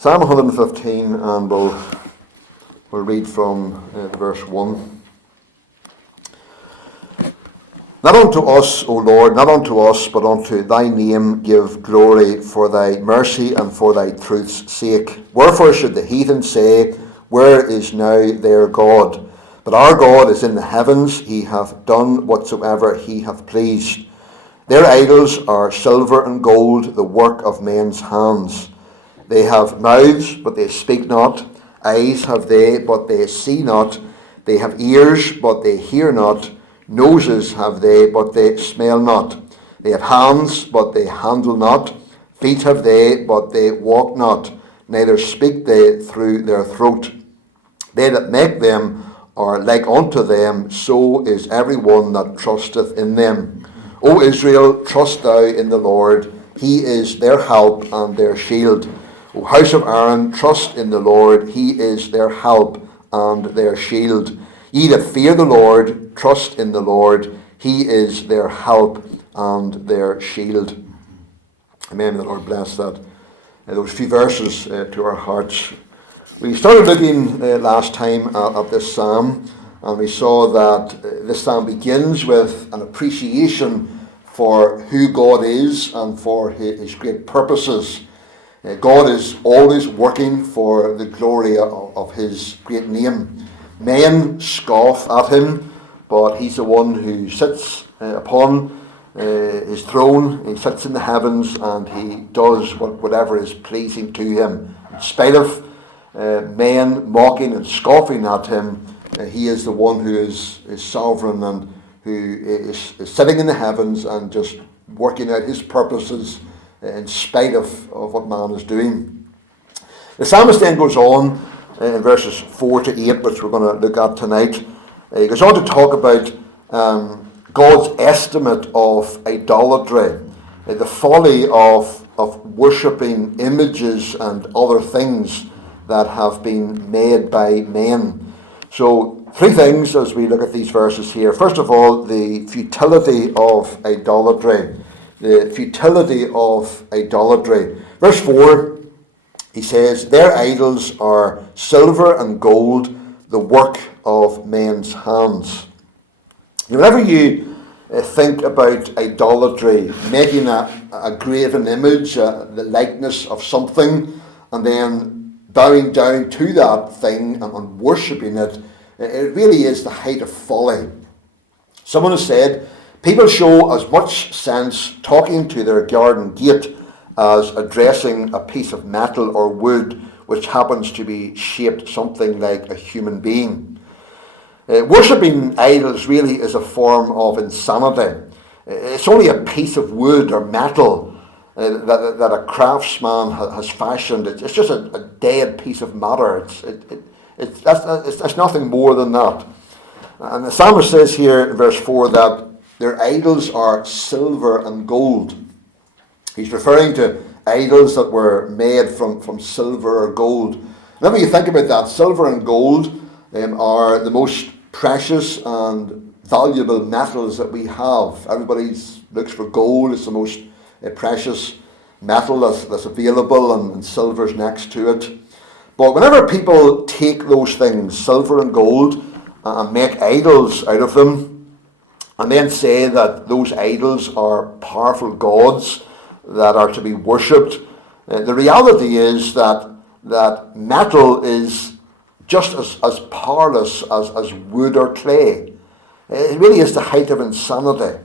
Psalm 115, and we'll read from verse 1. Not unto us, O Lord, not unto us, but unto thy name give glory for thy mercy and for thy truth's sake. Wherefore should the heathen say, Where is now their God? But our God is in the heavens, he hath done whatsoever he hath pleased. Their idols are silver and gold, the work of men's hands. They have mouths, but they speak not. Eyes have they, but they see not. They have ears, but they hear not. Noses have they, but they smell not. They have hands, but they handle not. Feet have they, but they walk not. Neither speak they through their throat. They that make them are like unto them, so is every one that trusteth in them. O Israel, trust thou in the Lord. He is their help and their shield. O house of Aaron, trust in the Lord. He is their help and their shield. Ye that fear the Lord, trust in the Lord. He is their help and their shield. Amen. The Lord bless that. Those few verses to our hearts. We started looking last time at this psalm, and we saw that this psalm begins with an appreciation for who God is and for his great purposes. God is always working for the glory of his great name. Men scoff at him, but he's the one who sits upon his throne. He sits in the heavens and he does whatever is pleasing to him. In spite of men mocking and scoffing at him, he is the one who is sovereign and who is sitting in the heavens and just working out his purposes in spite of what man is doing. The psalmist then goes on in verses 4 to 8, which we're going to look at tonight. He goes on to talk about God's estimate of idolatry, the folly of worshipping images and other things that have been made by men. So, three things as we look at these verses here. First of all, the futility of idolatry. The futility of idolatry. Verse 4, he says, Their idols are silver and gold, the work of men's hands. Whenever you think about idolatry, making a graven image, the likeness of something, and then bowing down to that thing and worshipping it, it really is the height of folly. Someone has said, people show as much sense talking to their garden gate as addressing a piece of metal or wood which happens to be shaped something like a human being. Worshipping idols really is a form of insanity. It's only a piece of wood or metal that a craftsman has fashioned. It's just a dead piece of matter. It's nothing more than that. And the psalmist says here in verse 4 that their idols are silver and gold. He's referring to idols that were made from silver or gold. Whenever you think about that, silver and gold are the most precious and valuable metals that we have. Everybody looks for gold. It's the most precious metal that's available, and silver's next to it. But whenever people take those things, silver and gold, and make idols out of them, and then say that those idols are powerful gods that are to be worshipped, the reality is that metal is just as powerless as wood or clay. It really is the height of insanity.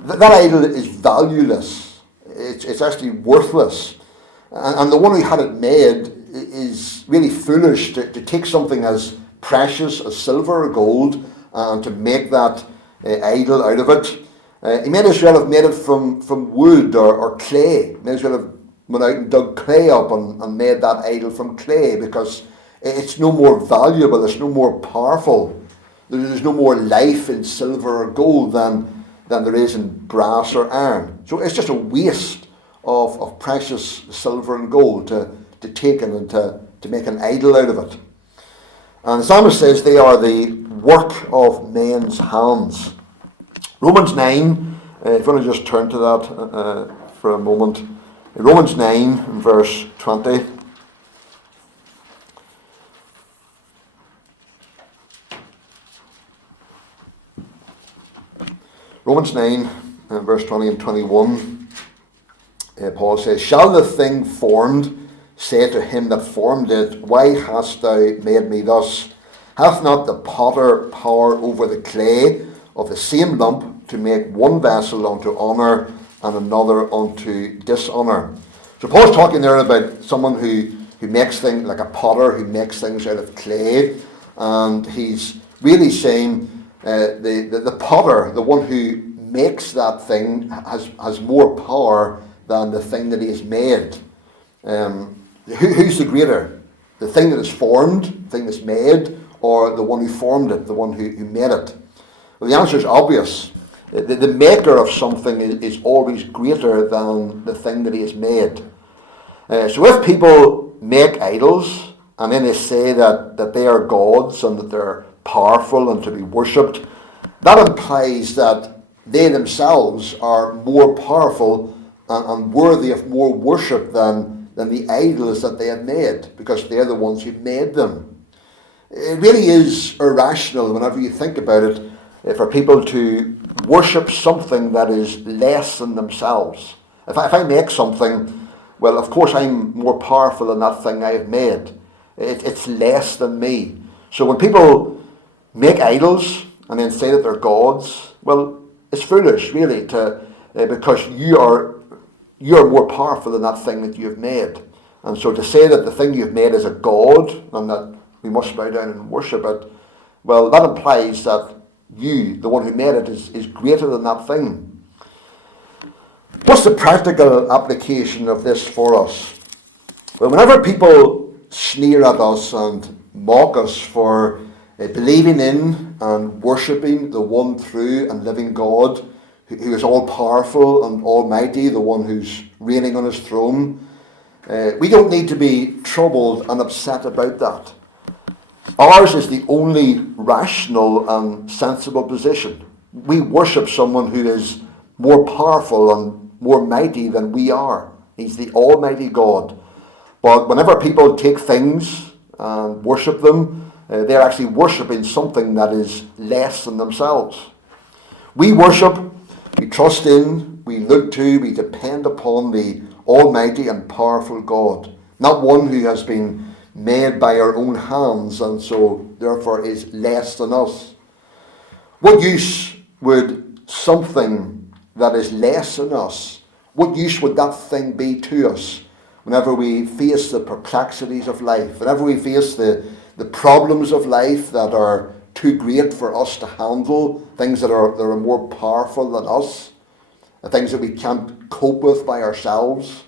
That idol is valueless. It's actually worthless. And the one who had it made is really foolish to take something as precious as silver or gold and to make that idol out of it. He may as well have made it from wood or clay. He may as well have went out and dug clay up and made that idol from clay, because it's no more valuable, it's no more powerful. There's no more life in silver or gold than there is in brass or iron. So it's just a waste of precious silver and gold to take it and to make an idol out of it. And the psalmist says they are the work of men's hands. Romans 9, if you want to just turn to that for a moment. Romans 9, verse 20. Romans 9, verse 20 and 21, Paul says, "Shall the thing formed say to him that formed it, Why hast thou made me thus? Hath not the potter power over the clay of the same lump to make one vessel unto honour and another unto dishonour?" So Paul's talking there about someone who makes things, like a potter who makes things out of clay. And he's really saying the potter, the one who makes that thing, has more power than the thing that he has made. Who's the greater? The thing that is formed, the thing that's made, or the one who formed it, the one who made it? Well, the answer is obvious. The maker of something is always greater than the thing that he has made. So if people make idols, and then they say that they are gods and that they're powerful and to be worshipped, that implies that they themselves are more powerful and worthy of more worship than the idols that they have made, because they're the ones who made them. It really is irrational, whenever you think about it, for people to worship something that is less than themselves. If I make something, well, of course I'm more powerful than that thing I have made. It's less than me. So when people make idols and then say that they're gods, well, it's foolish, really, because you are more powerful than that thing that you have made. And so to say that the thing you've made is a god and that we must bow down and worship it, well, that implies that you, the one who made it, is greater than that thing. What's the practical application of this for us? Well, whenever people sneer at us and mock us for believing in and worshipping the one true and living God, who is all-powerful and almighty, the one who's reigning on his throne, we don't need to be troubled and upset about that. Ours is the only rational and sensible position. We worship someone who is more powerful and more mighty than we are. He's the Almighty God. But whenever people take things and worship them, they're actually worshipping something that is less than themselves. We worship, we trust in, we look to, we depend upon the Almighty and powerful God, not one who has been made by our own hands and so therefore is less than us. What use would something that is less than us, what use would that thing be to us whenever we face the perplexities of life, whenever we face the problems of life that are too great for us to handle, things that are more powerful than us, things that we can't cope with by ourselves?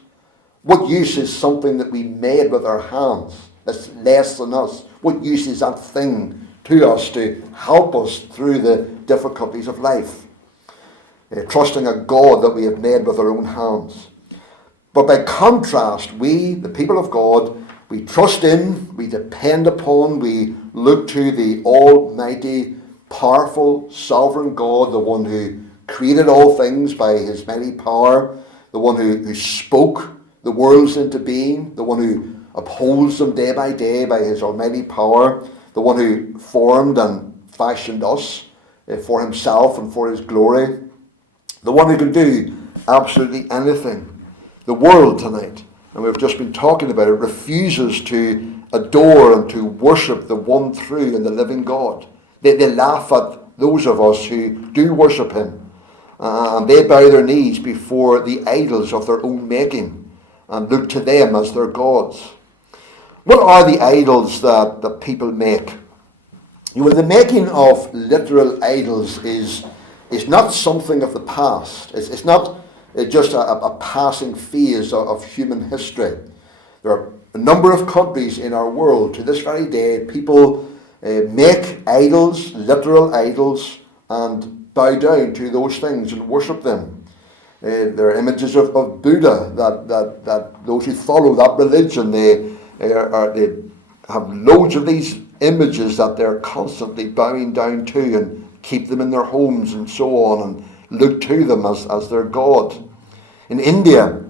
What use is something that we made with our hands that's less than us? What use is that thing to us to help us through the difficulties of life? Trusting a God that we have made with our own hands. But by contrast, we, the people of God, we trust in, we depend upon, we look to the almighty, powerful, sovereign God, the one who created all things by his mighty power, the one who spoke the worlds into being, the one who upholds them day by his almighty power, the one who formed and fashioned us for himself and for his glory, the one who can do absolutely anything. The world tonight, and we've just been talking about it, refuses to adore and to worship the one true and the living God. They laugh at those of us who do worship him, and they bow their knees before the idols of their own making and look to them as their gods. What are the idols that people make? The making of literal idols is not something of the past. It's not just a passing phase of human history. There are a number of countries in our world to this very day, people make idols, literal idols, and bow down to those things and worship them. There are images of Buddha that those who follow that religion, they have loads of these images that they're constantly bowing down to and keep them in their homes and so on, and look to them as their God. In India,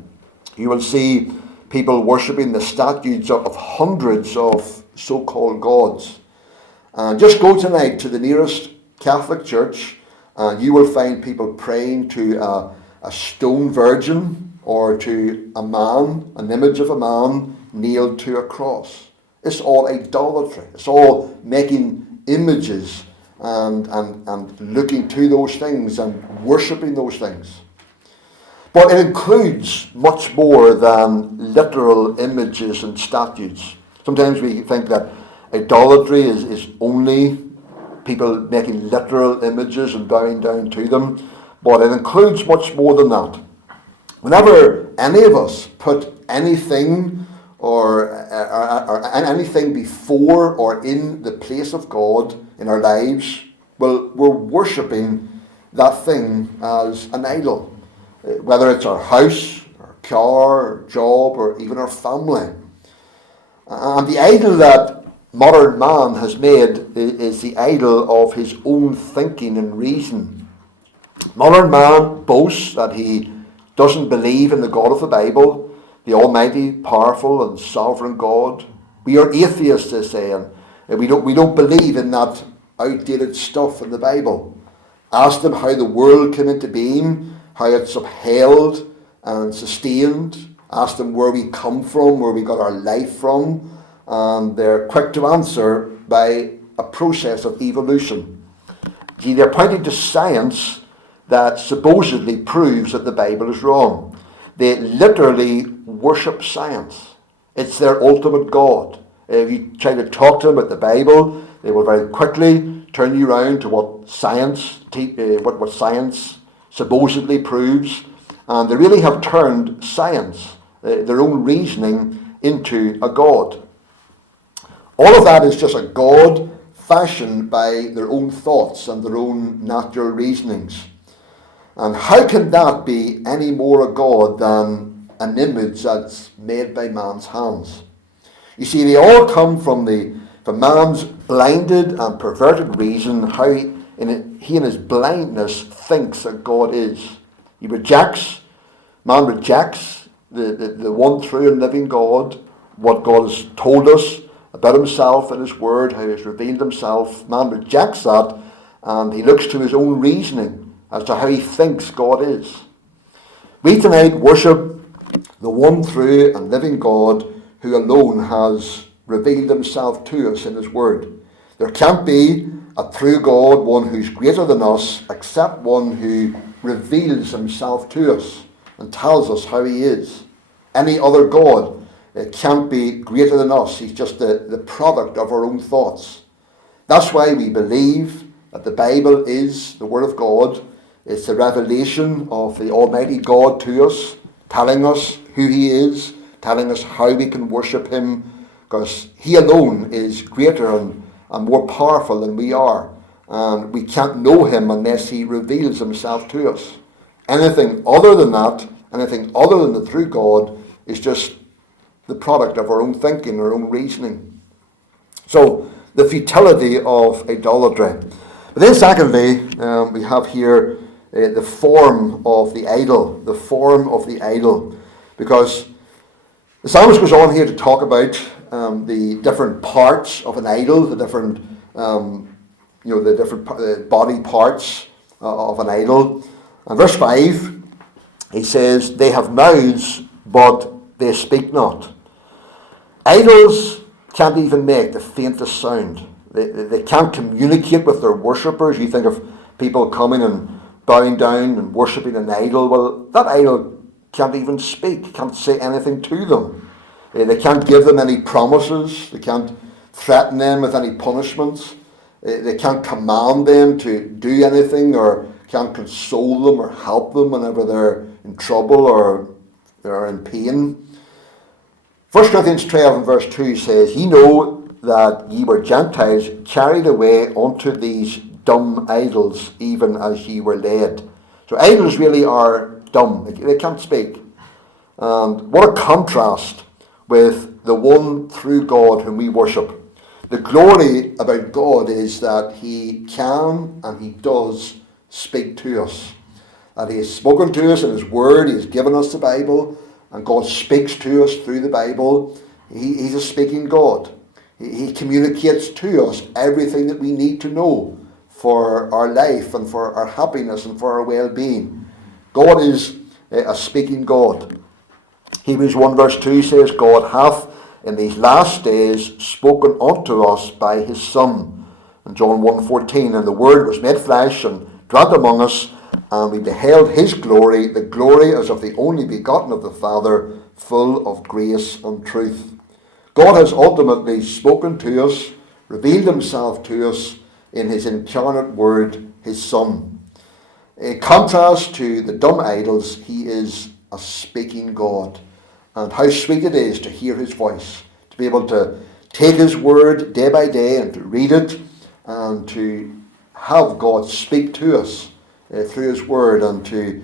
you will see people worshipping the statues of hundreds of so-called gods. And just go tonight to the nearest Catholic church And you will find people praying to a stone virgin or to a man, an image of a man nailed to a cross. It's all idolatry. It's all making images and looking to those things and worshipping those things. But it includes much more than literal images and statues. Sometimes we think that idolatry is only people making literal images and bowing down to them, but it includes much more than that. Whenever any of us put anything or anything before or in the place of God in our lives, well, we're worshipping that thing as an idol. Whether it's our house, our car, our job, or even our family. And the idol that modern man has made is the idol of his own thinking and reason. Modern man boasts that he doesn't believe in the God of the Bible, the almighty, powerful, and sovereign God. We are atheists, they say, and we don't believe in that outdated stuff in the Bible. Ask them how the world came into being, how it's upheld and sustained. Ask them where we come from, where we got our life from, and they're quick to answer by a process of evolution. See, they're pointing to science that supposedly proves that the Bible is wrong. They literally worship science. It's their ultimate God. If you try to talk to them about the Bible, they will very quickly turn you around to what science supposedly proves, and they really have turned science, their own reasoning, into a God. All of that is just a God fashioned by their own thoughts and their own natural reasonings. And how can that be any more a God than an image that's made by man's hands? You see, they all come from man's blinded and perverted reason, how he in his blindness thinks that God is. Man rejects the one true and living God, what God has told us about himself in his word, how he has revealed himself. Man rejects that, and he looks to his own reasoning as to how he thinks God is. We tonight worship the one true and living God who alone has revealed himself to us in his word. There can't be a true God, one who's greater than us, except one who reveals himself to us and tells us how he is. Any other God can't be greater than us. He's just the product of our own thoughts. That's why we believe that the Bible is the Word of God. It's the revelation of the Almighty God to us, telling us who he is, telling us how we can worship him, because he alone is greater and more powerful than we are. And we can't know him unless he reveals himself to us. Anything other than that, anything other than the true God, is just the product of our own thinking, our own reasoning. So, the futility of idolatry. But then secondly, we have here the form of the idol. The form of the idol. Because the psalmist goes on here to talk about the different parts of an idol, the different body parts of an idol. And verse 5, he says, they have mouths, but they speak not. Idols can't even make the faintest sound. They can't communicate with their worshippers. You think of people coming and bowing down and worshipping an idol. Well, that idol can't even speak, can't say anything to them. They can't give them any promises. They can't threaten them with any punishments. They can't command them to do anything, or can't console them or help them whenever they're in trouble or they're in pain. 1 Corinthians 12 and verse 2 says, ye know that ye were Gentiles carried away unto these dumb idols, even as ye were led. So idols really are dumb. They can't speak. And what a contrast with the one true God whom we worship. The glory about God is that he can and he does speak to us. That he has spoken to us in his word. He has given us the Bible, and God speaks to us through the Bible. He's a speaking God. He communicates to us everything that we need to know for our life and for our happiness and for our well-being. God is a speaking God. Hebrews 1 verse 2 says, God hath in these last days spoken unto us by his Son. And John 1:14, and the Word was made flesh and dwelt among us, and we beheld his glory, the glory as of the only begotten of the Father, full of grace and truth. God has ultimately spoken to us, revealed himself to us in his incarnate Word, his Son. In contrast to the dumb idols, he is a speaking God. And how sweet it is to hear his voice, to be able to take his word day by day and to read it and to have God speak to us through his word and to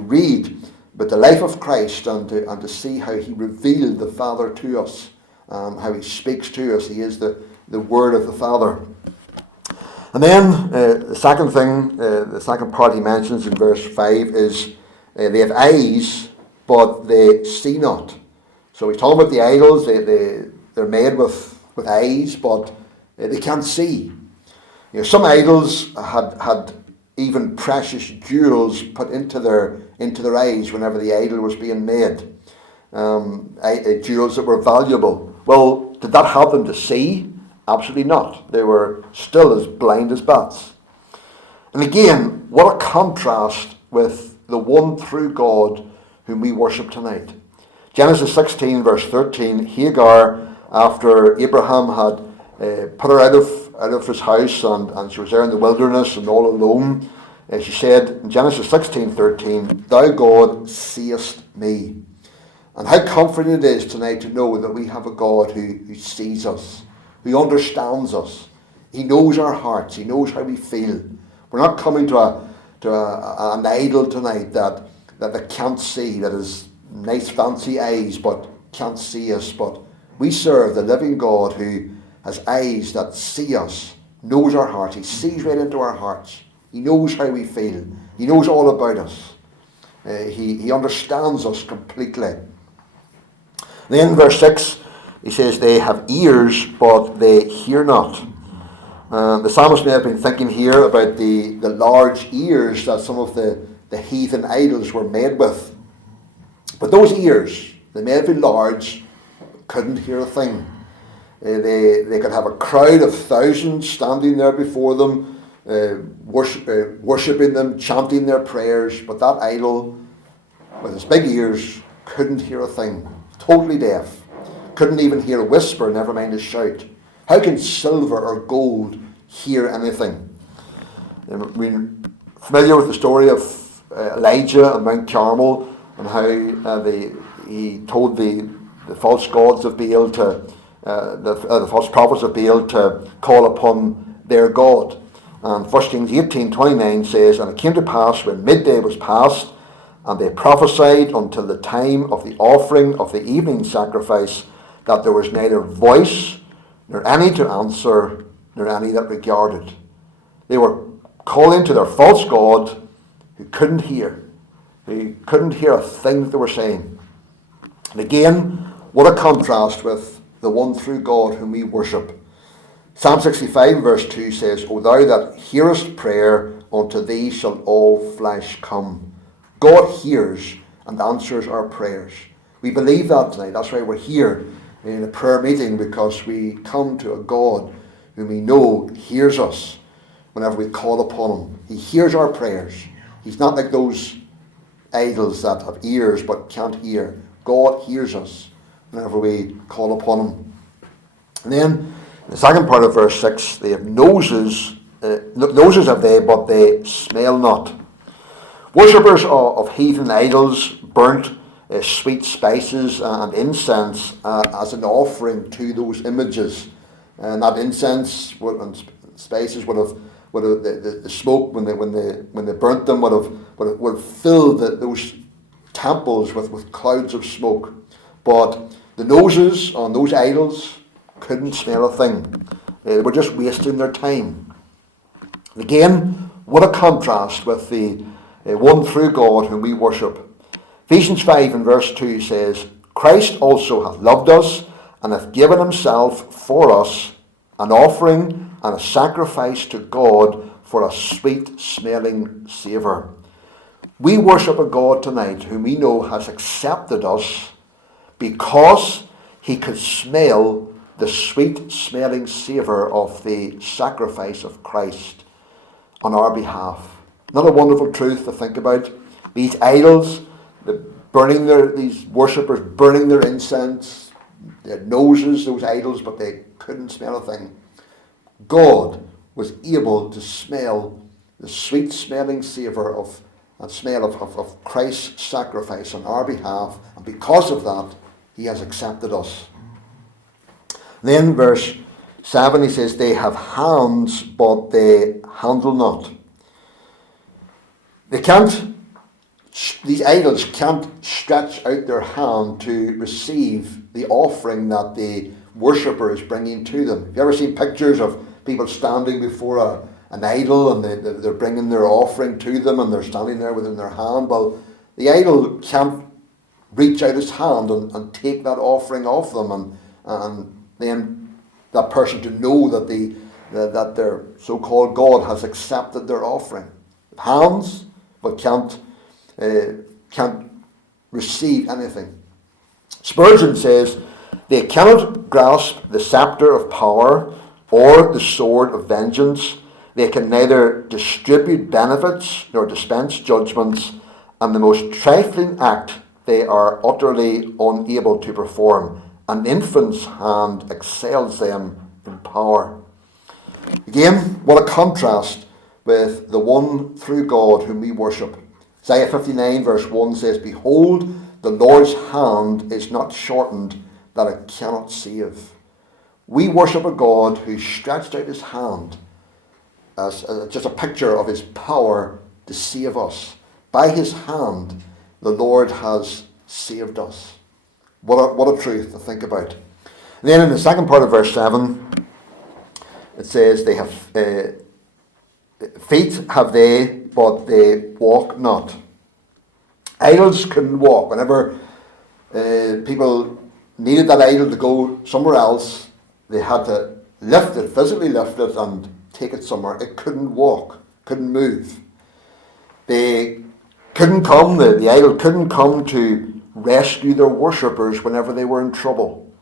read but the life of Christ and to see how he revealed the Father to us, how he speaks to us. He is the word of the Father. And then the second thing, the second part he mentions in verse 5 is they have eyes, but they see not. So he's talking about the idols. They're made with eyes, but they can't see. You know, some idols had even precious jewels put into their eyes whenever the idol was being made. Jewels that were valuable. Well, did that help them to see? Absolutely not. They were still as blind as bats. And again, what a contrast with the one true God whom we worship tonight. Genesis 16 verse 13, Hagar, after Abraham had put her out of his house and she was there in the wilderness and all alone, she said in Genesis 16:13, Thou God seest me. And how comforting it is tonight to know that we have a God who sees us, who understands us. He knows our hearts. He knows how we feel. We're not coming to an idol tonight that can't see, that has nice fancy eyes but can't see us. But we serve the living God who has eyes that see us, knows our hearts. He sees right into our hearts. He knows how we feel. He knows all about us. He understands us completely. Then in verse 6, he says, they have ears, but they hear not. The psalmist may have been thinking here about the large ears that some of the heathen idols were made with. But those ears, they may have been large, couldn't hear a thing. They could have a crowd of thousands standing there before them, worshipping them, chanting their prayers, but that idol with his big ears couldn't hear a thing. Totally deaf. Couldn't even hear a whisper, never mind a shout. How can silver or gold hear anything? We're familiar with the story of Elijah and Mount Carmel and how he told the false gods of Baal the false prophets of Baal to call upon their God. And 1 Kings 18:29 says, And it came to pass when midday was past, and they prophesied until the time of the offering of the evening sacrifice, that there was neither voice, nor any to answer, nor any that regarded. They were calling to their false god who couldn't hear. He couldn't hear a thing that they were saying. And again, what a contrast with the one true God whom we worship. Psalm 65 verse 2 says, O thou that hearest prayer, unto thee shall all flesh come. God hears and answers our prayers. We believe that tonight. That's why we're here in a prayer meeting, because we come to a God whom we know hears us whenever we call upon him. He hears our prayers. He's not like those idols that have ears but can't hear. God hears us whenever we call upon him. And then the second part of verse 6, they have noses have they, but they smell not. Worshippers of heathen idols burnt sweet spices and incense as an offering to those images. And that incense and spices would have the smoke when they burnt them would have filled those temples with clouds of smoke. But the noses on those idols couldn't smell a thing. They were just wasting their time. And again, what a contrast with the one true God whom we worship. Ephesians 5 and verse 2 says, Christ also hath loved us, and hath given himself for us an offering and a sacrifice to God for a sweet-smelling savour. We worship a God tonight whom we know has accepted us because he could smell the sweet-smelling savour of the sacrifice of Christ on our behalf. Not a wonderful truth to think about? These idols, these worshippers burning their incense, they had noses, those idols, but they couldn't smell a thing. God was able to smell the sweet-smelling savour of Christ's sacrifice on our behalf, and because of that, he has accepted us. Then verse 7, he says, they have hands, but they handle not. These idols can't stretch out their hand to receive the offering that the worshipper is bringing to them. Have you ever seen pictures of people standing before an idol and they're bringing their offering to them and they're standing there within their hand? Well, the idol can't reach out his hand and take that offering off them, and then that person to know that their so-called God has accepted their offering. Hands, but can't receive anything. Spurgeon says, they cannot grasp the scepter of power or the sword of vengeance. They can neither distribute benefits nor dispense judgments, and the most trifling act they are utterly unable to perform. An infant's hand excels them in power. Again, what a contrast with the one true God whom we worship. Isaiah 59 verse 1 says, behold, the Lord's hand is not shortened that it cannot save. We worship a God who stretched out his hand as just a picture of his power to save us. By his hand, the Lord has saved us. What a truth to think about. And then in the second part of verse 7, it says, they have feet have they, but they walk not. Idols couldn't walk. Whenever people needed that idol to go somewhere else, they had to lift it, physically lift it, and take it somewhere. It couldn't walk, couldn't move. The idol couldn't come to rescue their worshippers whenever they were in trouble.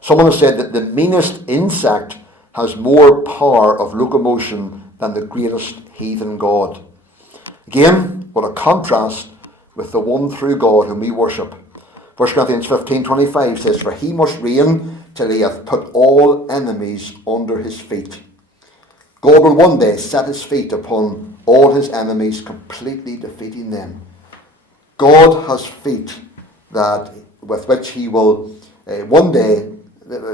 Someone has said that the meanest insect has more power of locomotion than the greatest heathen god. Again, what a contrast with the one true God whom we worship. 1 Corinthians 15:25 says, for he must reign till he hath put all enemies under his feet. God will one day set his feet upon all his enemies, completely defeating them. God has feet with which he will one day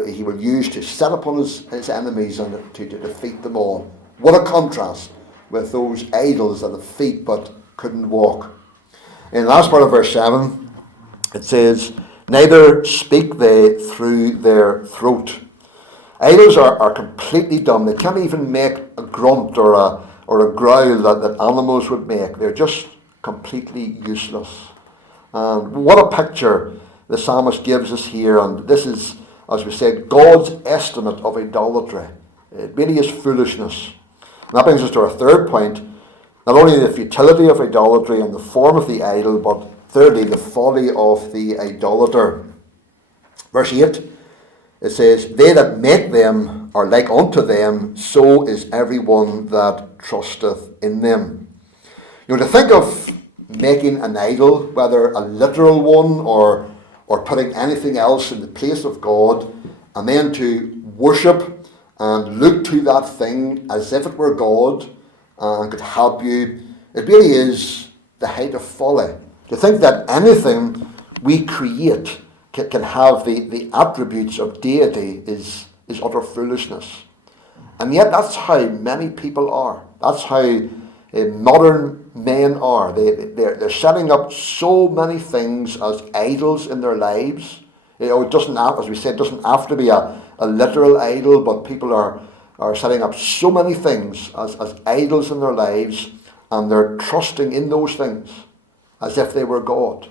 he will use to set upon his enemies and to defeat them all. What a contrast with those idols that have feet but couldn't walk. In the last part of verse 7, it says, neither speak they through their throat. Idols are completely dumb. They can't even make a grunt or a growl that animals would make. They're just completely useless. And what a picture the psalmist gives us here. And this is, as we said, God's estimate of idolatry. It really is foolishness. And that brings us to our third point. Not only the futility of idolatry and the form of the idol, but thirdly, the folly of the idolater. Verse 8, it says, they that make them are like unto them, so is everyone that trusteth in them. To think of making an idol, whether a literal one or putting anything else in the place of God, and then to worship and look to that thing as if it were God and could help you, it really is the height of folly. To think that anything we create can have the attributes of deity is utter foolishness. And yet that's how many people are. That's how modern men are. They're setting up so many things as idols in their lives. It doesn't have, as we said, doesn't have to be a literal idol, but people are setting up so many things as idols in their lives, and they're trusting in those things as if they were God.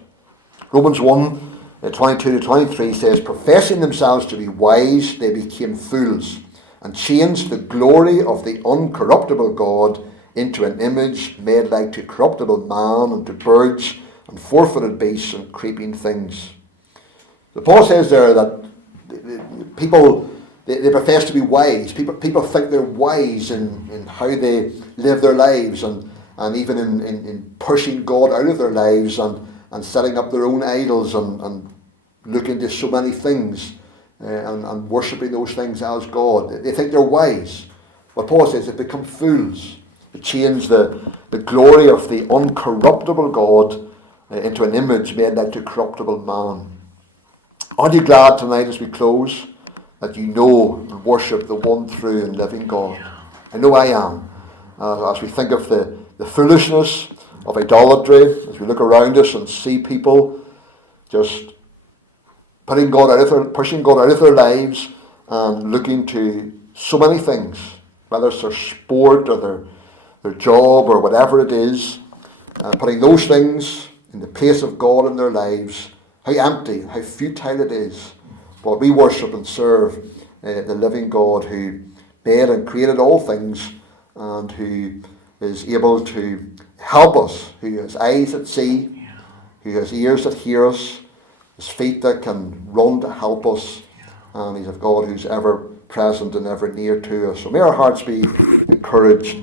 Romans 1:22-23 says, professing themselves to be wise, they became fools, and changed the glory of the uncorruptible God into an image made like to corruptible man and to birds and four-footed beasts and creeping things. So Paul says there that people, they profess to be wise. People think they're wise in how they live their lives, and even in pushing God out of their lives, and setting up their own idols, and looking to so many things, and worshipping those things as God. They think they're wise. But Paul says they've become fools. They change the glory of the uncorruptible God into an image made like to corruptible man. Aren't you glad tonight as we close that you know and worship the one true and living God? I know I am. As we think of the foolishness of idolatry, as we look around us and see people just pushing God out of their lives and looking to so many things, whether it's their sport or their job or whatever it is, putting those things in the place of God in their lives, how empty, how futile it is. But we worship and serve the living God who made and created all things, and who is able to help us, who has eyes that see, who has ears that hear us, his feet that can run to help us, and he's a God who's ever present and ever near to us. So may our hearts be encouraged